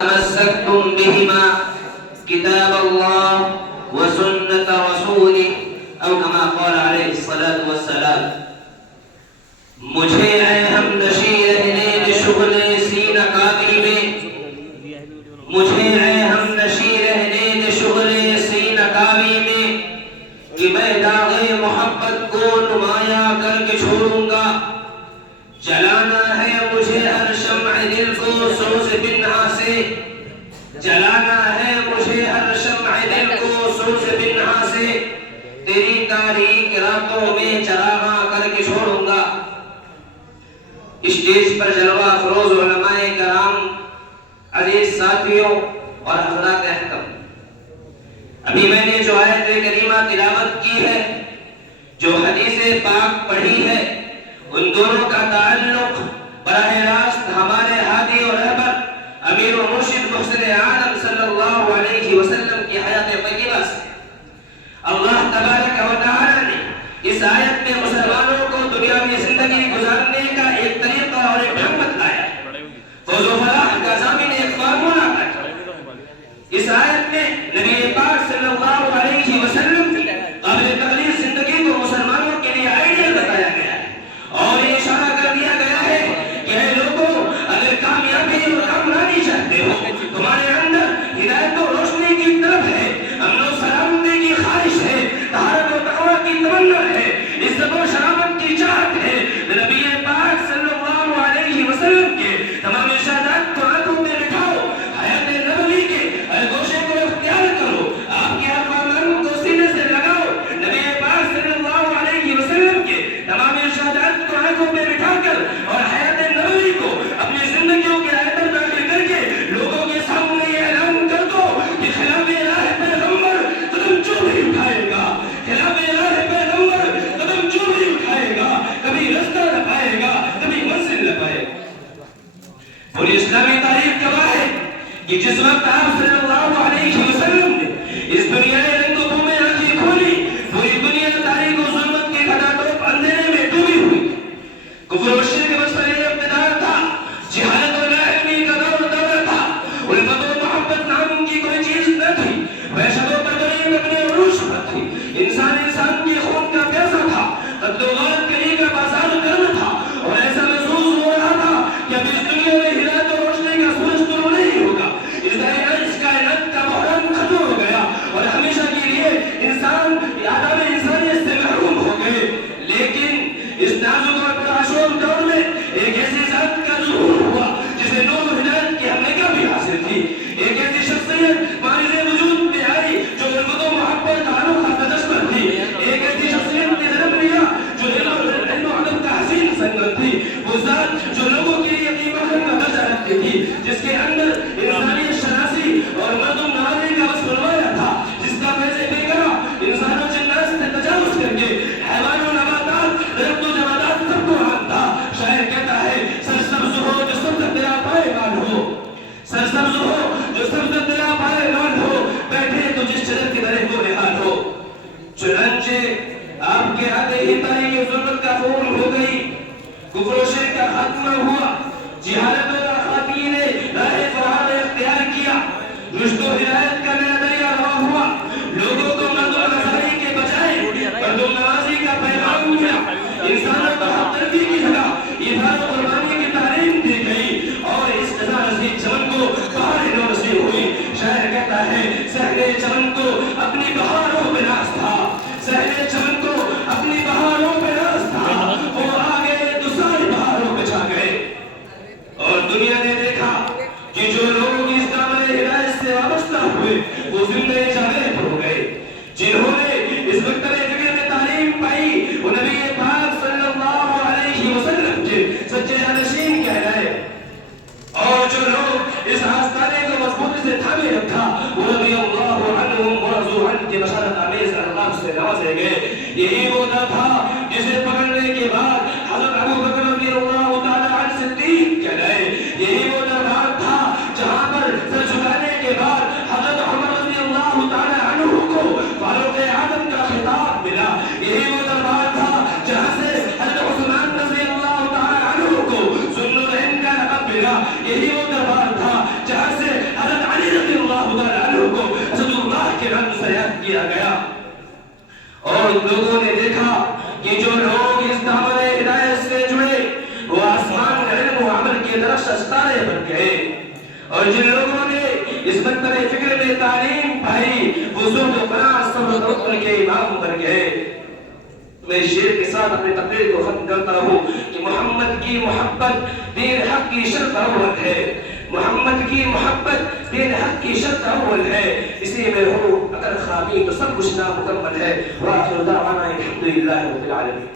تمسكتم بهما كتاب الله وسنة رسوله أو كما قال عليه الصلاة والسلام مجھے اے ہم نشی رہنے شغل سینہ کابی میں مجھے اے ہم نشی رہنے شغل سینہ کابی میں کہ میں داغ محبت کو نمایاں کر کے چھوڑوں گا جلانا ہے مجھے ہر شمع دل کو سوز بنہا سے جلانا ہے مجھے ہر شمع دل کو سوز بنہا سے تیری تاریک راتوں میں چراغاں کر کے چھوڑوں گا اسٹیج پر جلوہ افروز علماء کرام عزیز ساتھیوں اور حضرات احترام ابھی میں نے جو آیت کریمہ تلاوت کی ہے جو حدیث پاک پڑھی ہے ان دونوں کا تعلق براہ راست ہمارے ہادی اور رہبر امیر و مرشد محسن عالم صلی اللہ علیہ وسلم کی حیات طیبہ سے اللہ تبارک و تعالی نے اس آیت میں مسلمانوں کو دنیاوی زندگی گزارنے کا ایک طریقہ اور ایک ڈھنگ بتلایا ہے فوز و فلاح کا ضامن ایک فارمولہ ہے اس آیت میں نبی پاک صلی اللہ علیہ وسلم کی قابل تقلید زندگی کو مسلمانوں کے لیے آئیڈیل بتایا گیا ہے اور یہ اشارہ کر دیا گیا ہے کہ اے لوگوں اگر کامیابی اور کامرانی چاہتے ہو تمہارے اندر ہدایت و روشنی کی طلب ہے امن و سلامتی کی خواہش ہے طہارت و تقوی کی تمنا ہے عزت و شرافت کی چاہت ہے نبی پاک صلی اللہ علیہ وسلم کے تمام ارشادات کو آنکھوں میں بٹھاؤ حیات نبوی کے ہر گوشے کو اختیار کرو آپ کے افرمان کو سینے سے لگاؤ نبی پاک صلی اللہ علیہ وسلم کے تمام ارشادات کو آنکھوں میں بٹھا کر اور حیات نبوی کو اپنی زندگیوں کے آیتر داخل کر کے لوگوں کے سامنے یہ اعلان کر دو کہ خلاف راہ پیغمبر قدم جو بھی اٹھائے گا خلاف راہ پیغمبر قدم جو بھی اٹھائے گا کبھی رستہ نہ پائے گا کبھی منزل نہ پائے گا پوری اسلامی تاریخ گواہ ہے کہ جس وقت آپ صلی اللہ علیہ وسلم نے اس دنیا رنگ و بو میں آنکھیں کھولی پوری دنیا تاریخ و ظلمت کے گھٹاٹوپ اندھیرے میں ڈوبی ہوئی کفر و شرک بس پر اقتدار تھا جہالت و لاعلمی کا دور تھا الفت و محبت نام کی کوئی چیز نہ تھی وحشت و پروری اپنے عروج پر تھی انسان کے خون کا پیاسا تھا قتل و غارت کرنے کا بازار گرم تھا اور ایسا محسوس ہو رہا تھا کہ اب اس دنیا میں ہدایت و روشنی کا سورج طلوع نہیں ہوگا اس کائنات کا بحران ختم ہو گیا اور ہمیشہ کے لیے انسان آداب انسانیت سے محروم ہو گئے لیکن اس نازک اور پرآشوب دور میں ایک ایسی ذات کا ظہور ہوا جسے نور و ہدایت کی حقیقت بھی حاصل تھی ایک ایسی شخصیت بارز وجود میں آئی جو علم و محبت تعلق کا جذبہ تھی ایک ایسی شخصیت نے جنم لیا جو علم و ادب کا حسین سنگم تھی وہ ذات جو لوگوں کے لیے قیمت کا درجہ رکھتی تھی جس کے اندر انسانیت شناسی اور مردم نوازی کا وصف فرمایا تھا جس کا فیض بے گرا انسان و جنات سے تجاوز کر کے حیوان و نباتات درخت و جمادات سب کو عام تھا شاعر کہتا ہے سرسبز ہو جو سبز تیرا پائیمان ہو سرسبز ہو جو سبز تیرا پائیمان ہو بیٹھے تو جس شجر کے درے وہ نہال ہو چنانچہ آپ کے آتے ہی تاریخ ظلمت کا خون ہو گئی کفر و شرک کا خاتمہ ہوا جہالت و خاطی نے راہ فرار اختیار کیا رشد و ہدایت کا نیا دریا روا ہوا لوگوں کو مردم نظاری کے بجائے مردم نوازی کا پیغام ملا انسانوں کو حق تربی کی جگہ ایثار و قربانی کی تعلیم دی گئی اور اس ہزار عزیز چمن کو بہار نو نصیب ہوئی شاعر کہتا ہے صحرے چمن کو اپنی بہاروں پہ ناز تھا صحرے چمن کو اپنی بہاروں پہ ناز تھا وہ آگے تو ساری بہاروں پہ چھا گئے اور دنیا نے دیکھا کہ جو لوگوں کی اس دامن ہدایت سے وابستہ ہوئے وہ زندہ جاوید ہو گئے جنہوں نے اس وقت جگہ میں تعلیم پائی وہ نبی پاک صلی اللہ علیہ وسلم کے سچے جانشین کہلائے اور جو لوگ اس آستانے کو مضبوطی سے تھامے رکھا وہ رضی اللہ عنہم ورضوا عنہ کے بشارت آمیز القاب سے نوازے گئے یہی وہ دن تھا جسے پکڑنے کے بعد حضرت ابو بکر رضی اللہ تعالی عنہ صدیق کہلائے یہی وہ دربار تھا جہاں پر سر جھکانے کے بعد حضرت عمر رضی اللہ تعالی عنہ کو فاروق اعظم کا خطاب ملا یہی وہ دربار تھا جہاں سے حضرت عثمان رضی اللہ تعالی عنہ کو ذو النورین کا لقب ملا یہی وہ دربار تھا جہاں سے لوگوں نے دیکھا کہ جو لوگ اس دامن ہدایت سے جڑے وہ آسمان کا علم و عمل کے درخت ستارے بن گئے، اور جن لوگوں نے اس منتر فکر میں تعلیم پائی وہ زہد و قناعت صبر و توکل کے امام بن گئے۔ میں شعر کے ساتھ اپنے تقریر کو ختم کرتا ہوں کہ محمد کی محبت دین حق کی شرط اول ہے، محمد کی محبت دین حق کی شرط اول ہے، اسی میں ہو اگر خامی تو سب کچھ نامکمل ہے۔ وآخر دعوانا الحمدللہ رب العالمین۔